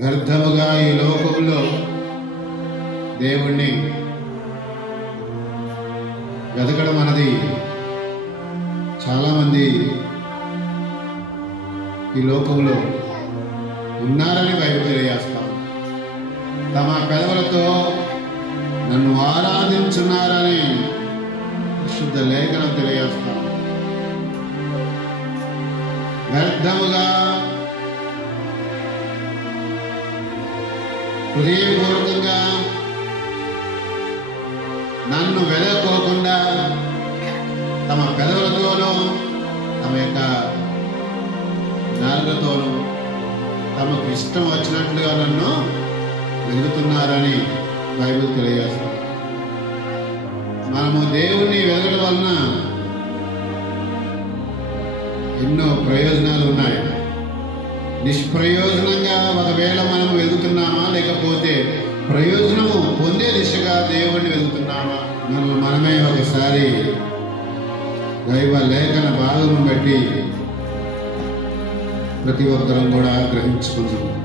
వ్యర్థముగా ఈ లోకంలో దేవుణ్ణి వెతకడం అనేది చాలామంది ఈ లోకంలో ఉన్నారని బైబిల్ తెలియజేస్తాం. తమ పెదవులతో నన్ను ఆరాధించున్నారని పరిశుద్ధ లేఖనం తెలియజేస్తాం. వ్యర్థముగా హృదయపూర్వకంగా నన్ను వెదకోకుండా తమ పెదవులతోనూ తమ యొక్క నాలుకతోనూ తమకు ఇష్టం వచ్చినట్లుగా నన్ను వెలుగుతున్నారని బైబిల్ తెలియజేస్తుంది. మనము దేవుణ్ణి వెదగడం వలన ఎన్నో ప్రయోజనాలు ఉన్నాయి. నిష్ప్రయోజనంగా ఒకవేళ మనం వెలుగుతున్నామా, లేకపోతే ప్రయోజనము పొందే దిశగా దేవుణ్ణి వెలుగుతున్నామా, మనమే ఒకసారి దైవ లేఖన భాగం బట్టి ప్రతి ఒక్కరం కూడా గ్రహించుకుంటున్నాం.